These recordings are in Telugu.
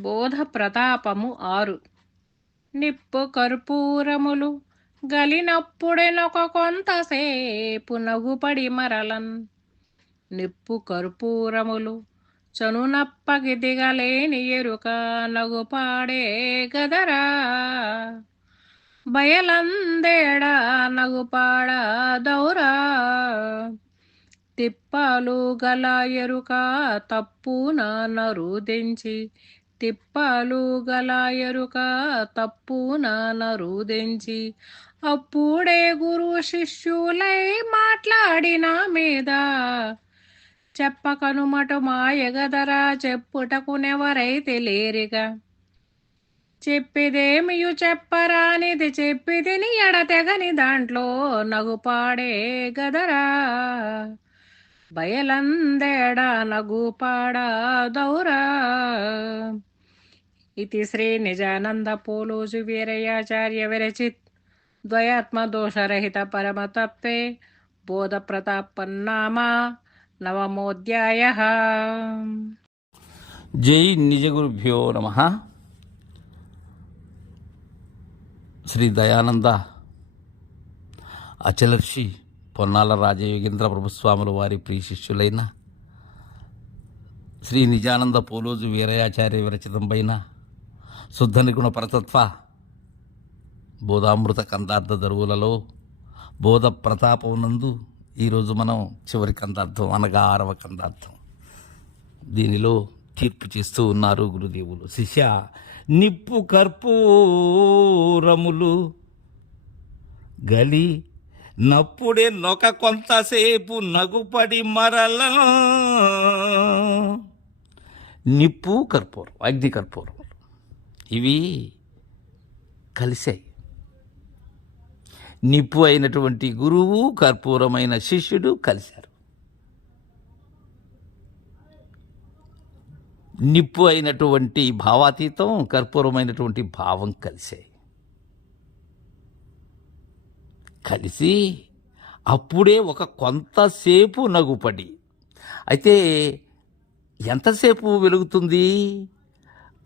బోధ ప్రతాపము ఆరు. నిప్పు కర్పూరములు గలినప్పుడెనొక కొంతసేపు నగుపడి మరలన్. నిప్పు కర్పూరములు చనునప్పకి దిగలేని ఎరుక నగుపాడే గదరా. బయలందేడా నగుపాడ దౌరా. తిప్పాలు గల ఎరుక తప్పున నరుదించి తిప్పాలు గలాయరుక తప్పు నానరుదెంచి నరుదెంచి అప్పుడే గురు శిష్యులై మాట్లాడిన మీద చెప్పకనుమటు మాయగదరా చెప్పుటకునెవరైతే లేరిగా చెప్పిదేమియు చెప్పరానిది చెప్పిదిని ఎడతెగని దాంట్లో నగుపాడే గదరా. బయలందేడా నగుపాడా దౌరా. ఇది శ్రీ నిజానంద పోలోజు వీరయాచార్య విరచిత్ ద్వయాత్మదోషరహిత పరమతత్వే బోధప్రతాపన్నామా నవమోధ్యాయ జై నిజగురుభ్యో నమ శ్రీ దయానంద అచలర్షి పొన్నాల రాజయోగేంద్ర ప్రభుస్వాముల వారి ప్రియ శిష్యులైన శ్రీ నిజానంద పోలోజు వీరయాచార్య విరచితంపైన శుద్ధ నిగుణ పరతత్వ బోధామృత కందార్థ దరువులలో బోధ ప్రతాపమునందు ఈరోజు మనం చివరి కందార్థం అనగా ఆరవ కందార్థం. దీనిలో తీర్పు చేస్తూ ఉన్నారు గురుదేవులు. శిష్య నిప్పు కర్పూరములు గలి నప్పుడే నొక కొంతసేపు నగుపడి మరల. నిప్పు కర్పూరం అగ్ని కర్పూరం. ఇవి కలిశాయి. నిప్పు అయినటువంటి గురువు కర్పూరమైన శిష్యుడు కలిశారు. నిప్పు అయినటువంటి భావాతీతం కర్పూరమైనటువంటి భావం కలిశాయి. కలిసి అప్పుడే ఒక కొంతసేపు నగుపడి. అయితే ఎంతసేపు వెలుగుతుంది?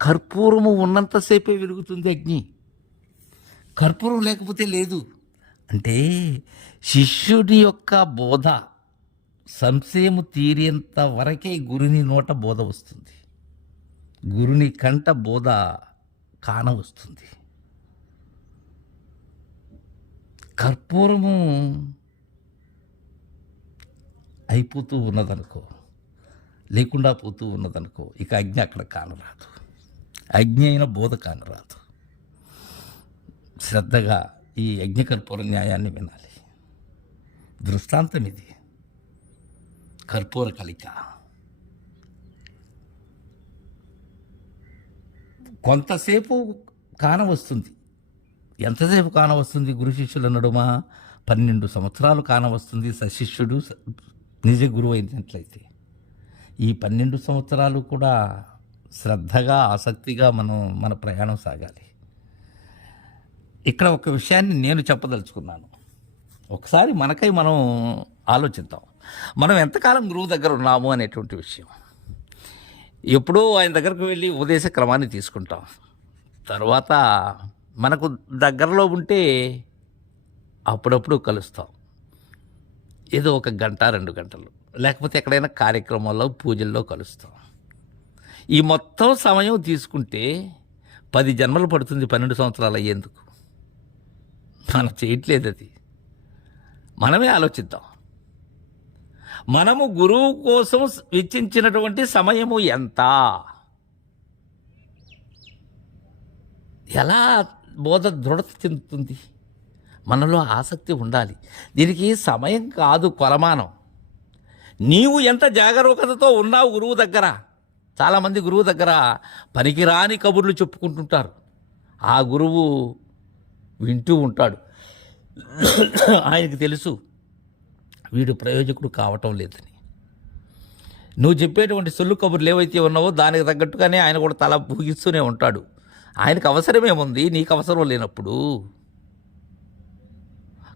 కర్పూరము ఉన్నంతసేపే వెలుగుతుంది అగ్ని. కర్పూరం లేకపోతే లేదు. అంటే శిష్యుడి యొక్క బోధ సంశయము తీరేంత వరకే గురుని నోట బోధ వస్తుంది. గురుని కంట బోధ కాన వస్తుంది. కర్పూరము అయిపోతూ ఉన్నదనుకో లేకుండా పోతూ ఉన్నదనుకో ఇక అగ్ని అక్కడ కానరాదు. అగ్ని అయిన బోధ కానరాదు శ్రద్ధగా ఈ యజ్ఞకర్పూర న్యాయాన్ని వినాలి. దృష్టాంతం ఇది కర్పూర కలిక. కొంతసేపు కాన వస్తుంది. ఎంతసేపు కాన వస్తుంది గురు శిష్యుల నడుమ? పన్నెండు సంవత్సరాలు కాన వస్తుంది సశిష్యుడు నిజ గురువు అయినట్లయితే. ఈ పన్నెండు సంవత్సరాలు కూడా శ్రద్ధగా ఆసక్తిగా మనం మన ప్రయాణం సాగాలి. ఇక్కడ ఒక విషయాన్ని నేను చెప్పదలుచుకున్నాను. ఒకసారి మనకై మనం ఆలోచిద్దాం. మనం ఎంతకాలం గురువు దగ్గర ఉన్నాము అనేటువంటి విషయం. ఎప్పుడో ఆయన దగ్గరకు వెళ్ళి ఉపదేశ క్రమాన్ని తీసుకుంటాం. తర్వాత మనకు దగ్గరలో ఉంటే అప్పుడప్పుడు కలుస్తాం. ఏదో ఒక గంట రెండు గంటలు. లేకపోతే ఎక్కడైనా కార్యక్రమాల్లో పూజల్లో కలుస్తాం. ఈ మొత్తం సమయం తీసుకుంటే పది జన్మలు పడుతుంది పన్నెండు సంవత్సరాలు అయ్యేందుకు. మనం చేయట్లేదు అది. మనమే ఆలోచిద్దాం. మనము గురువు కోసం వెచ్చించినటువంటి సమయము ఎంత? ఎలా బోధ దృఢత చెందుతుంది? మనలో ఆసక్తి ఉండాలి. దీనికి సమయం కాదు కొలమానం. నీవు ఎంత జాగరూకతతో ఉన్నావు గురువు దగ్గర? చాలామంది గురువు దగ్గర పనికిరాని కబుర్లు చెప్పుకుంటుంటారు. ఆ గురువు వింటూ ఉంటాడు. ఆయనకు తెలుసు వీడు ప్రయోజకుడు కావటం లేదని. నువ్వు చెప్పేటువంటి సొల్లు కబుర్లు ఏవైతే ఉన్నావో దానికి తగ్గట్టుగానే ఆయన కూడా తల భూగిస్తూనే ఉంటాడు. ఆయనకు అవసరమేముంది? నీకు అవసరం లేనప్పుడు.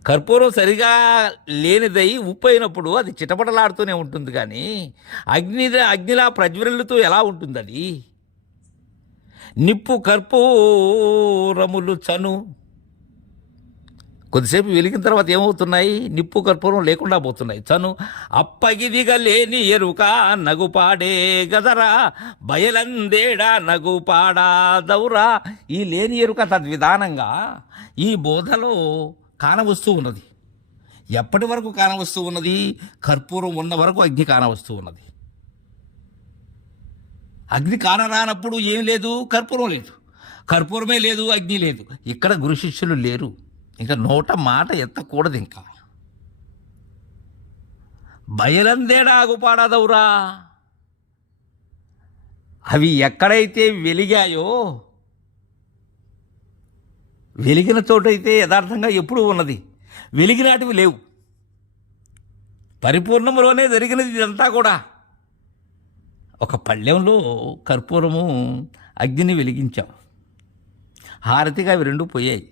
కర్పూరం సరిగా లేనిదై ఉప్పు అయినప్పుడు అది చిటపటలాడుతూనే ఉంటుంది కానీ అగ్ని అగ్నిలా ప్రజ్వరిల్లుతూ ఎలా ఉంటుంది అది నిప్పు కర్పూరములు చను. కొద్దిసేపు వెలిగిన తర్వాత ఏమవుతున్నాయి? నిప్పు కర్పూరం లేకుండా పోతున్నాయి. చను అప్పగిదిగా లేని ఎరుక నగుపాడే గదరా బయలందేడా నగుపాడా దౌరా. ఈ లేని ఎరుక తద్విధానంగా ఈ బోధలో కానవస్తూ ఉన్నది. ఎప్పటి వరకు కానవస్తూ ఉన్నది? కర్పూరం ఉన్న వరకు అగ్ని కానవస్తూ ఉన్నది. అగ్ని కానరానప్పుడు ఏం లేదు? కర్పూరం లేదు. కర్పూరమే లేదు అగ్ని లేదు. ఇక్కడ గురు శిష్యులు లేరు. ఇంకా నోట మాట ఎత్తకూడదు ఇంకా. బయలందేడా ఆగుపాడదవురా అవి ఎక్కడైతే వెలిగాయో వెలిగిన చోటైతే యథార్థంగా ఎప్పుడూ ఉన్నది. వెలిగినాటివి లేవు. పరిపూర్ణములోనే జరిగినది ఇదంతా కూడా. ఒక పళ్ళెంలో కర్పూరము అగ్నిని వెలిగించాం. హారతిగా అవి రెండు పోయాయి.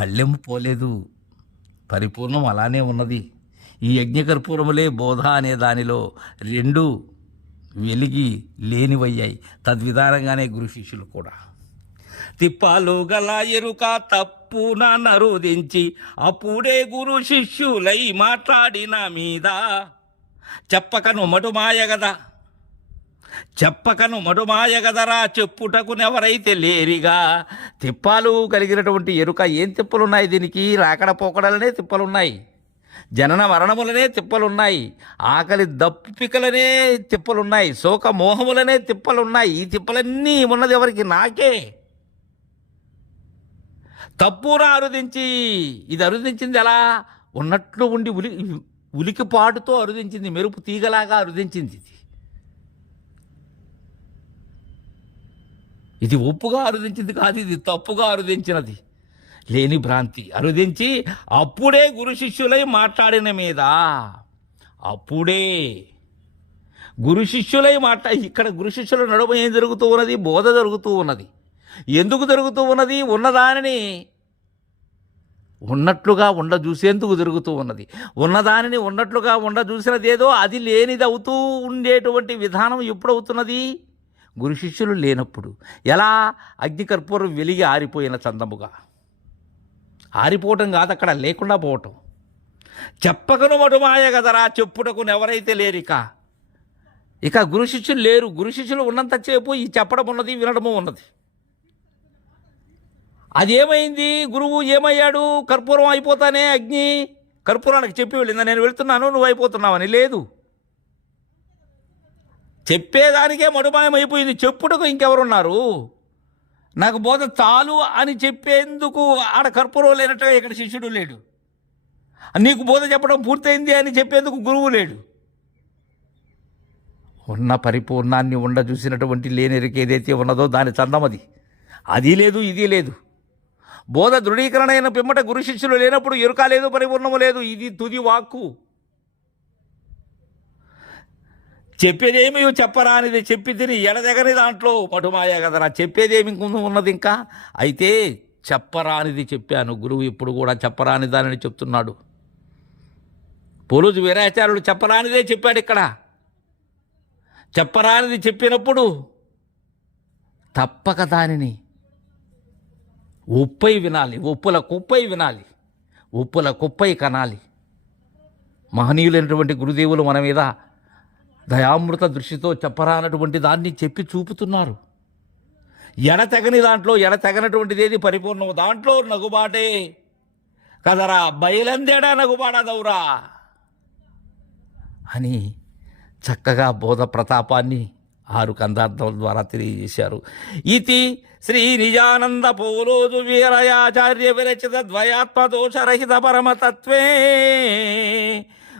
పళ్ళెం పోలేదు. పరిపూర్ణం అలానే ఉన్నది. ఈ యజ్ఞకర్పూరములే బోధ అనే దానిలో రెండు వెలిగి లేనివయ్యాయి. తద్విధానంగానే గురు శిష్యులు కూడా. తిప్పాలు గల ఎరుక తప్పున నరుదించి అప్పుడే గురు శిష్యులై మాట్లాడిన మీద. చెప్పకను మటుమాయ గదా. చెప్పకను మటుమాయ గదరా చెప్పుటకునెవరైతే లేరిగా. తిప్పాలు కలిగినటువంటి ఎరుక ఏం తిప్పలున్నాయి దీనికి? రాకడ పోకడలనే తిప్పలున్నాయి. జనన మరణములనే తిప్పలున్నాయి. ఆకలి దప్పికలనే తిప్పలున్నాయి. శోక మోహములనే తిప్పలున్నాయి. ఈ తిప్పలన్నీ ఉన్నది ఎవరికి? నాకే. తప్పున అరుదించి ఇది అరుదించింది ఎలా? ఉన్నట్లు ఉండి ఉలి ఉలికిపాటుతో అరుదించింది మెరుపు తీగలాగా అరుదించింది ఇది. ఇది ఒప్పుగా అరుదించింది కాదు ఇది తప్పుగా అరుదించినది. లేని భ్రాంతి. అరుదించి అప్పుడే గురు శిష్యులై మాట్లాడిన మీద అప్పుడే గురు శిష్యులై మాట్లా ఇక్కడ గురు శిష్యుల నడుమ ఏం జరుగుతూ ఉన్నది? బోధ జరుగుతూ ఉన్నది. ఎందుకు జరుగుతూ ఉన్నది? ఉన్నదానిని ఉన్నట్లుగా ఉండ చూసేందుకు జరుగుతూ ఉన్నది. ఉన్నదానిని ఉన్నట్లుగా ఉండ చూసినదేదో అది లేనిది అవుతూ ఉండేటువంటి విధానం ఎప్పుడు అవుతున్నది? గురు శిష్యులు లేనప్పుడు. ఎలా? అగ్నికర్పూరం వెలిగి ఆరిపోయిన చందముగా. ఆరిపోవటం కాదు అక్కడ లేకుండా పోవటం. చెప్పకను మటుమాయ కదరా చెప్పుటకు ఎవరైతే లేరిక. ఇక గురు శిష్యులు లేరు. గురు శిష్యులు ఉన్నంతసేపు ఈ చెప్పడం ఉన్నది వినడము ఉన్నది. అది ఏమైంది గురువు ఏమయ్యాడు? కర్పూరం అయిపోతానే అగ్ని? కర్పూరానికి చెప్పి వెళ్ళిందా నేను వెళ్తున్నాను నువ్వు అయిపోతున్నావని లేదు. చెప్పేదానికే మడుమాయం అయిపోయింది చెప్పుటకు ఇంకెవరున్నారు? నాకు బోధ చాలు అని చెప్పేందుకు ఆడ కర్పూరం లేనట్టుగా ఇక్కడ శిష్యుడు లేడు. నీకు బోధ చెప్పడం పూర్తయింది అని చెప్పేందుకు గురువు లేడు. ఉన్న పరిపూర్ణాన్ని ఉండ చూసినటువంటి లేనిరికి ఏదైతే ఉన్నదో దాని చందమది. అది లేదు ఇది లేదు. బోధ దృఢీకరణ అయిన పిమ్మట గురు శిష్యులు లేనప్పుడు ఎరుక లేదు పరిపూర్ణము లేదు. ఇది తుది వాక్కు. చెప్పేదేమి చెప్పరానిది చెప్పి తిని ఎడదెగని దాంట్లో మటుమాయ కదరా చెప్పేదేమి ఇంకొంచెం ఉన్నది ఇంకా? అయితే చెప్పరానిది చెప్పాను. గురువు ఇప్పుడు కూడా చెప్పరాని దానిని చెప్తున్నాడు. పోలుజు వీరాచార్యుడు చెప్పరానిదే చెప్పాడు ఇక్కడ. చెప్పరానిది చెప్పినప్పుడు తప్పక దానిని ఉప్పై వినాలి ఉప్పుల కుప్పై వినాలి ఉప్పుల కుప్పై కనాలి. మహనీయులైనటువంటి గురుదేవులు మన మీద దయామృత దృష్టితో చెప్పరానటువంటి దాన్ని చెప్పి చూపుతున్నారు. ఎడతెగని దాంట్లో ఎడతెగనటువంటిది ఏది పరిపూర్ణము దాంట్లో నగుబాటే. కదరా బయలందేడా నగుబాడదవురా అని చక్కగా బోధ ప్రతాపాన్ని ఆరు కందార్థముల ద్వారా తెలియజేశారు. ఇది శ్రీ నిజానంద పోలోజు వీరయాచార్య విరచిత ద్వయాత్మదోషరహిత పరమతత్వే.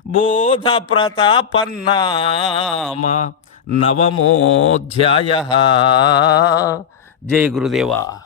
బోధ ప్రతాపన్నామ నవమోధ్యాయ. జై గురుదేవా.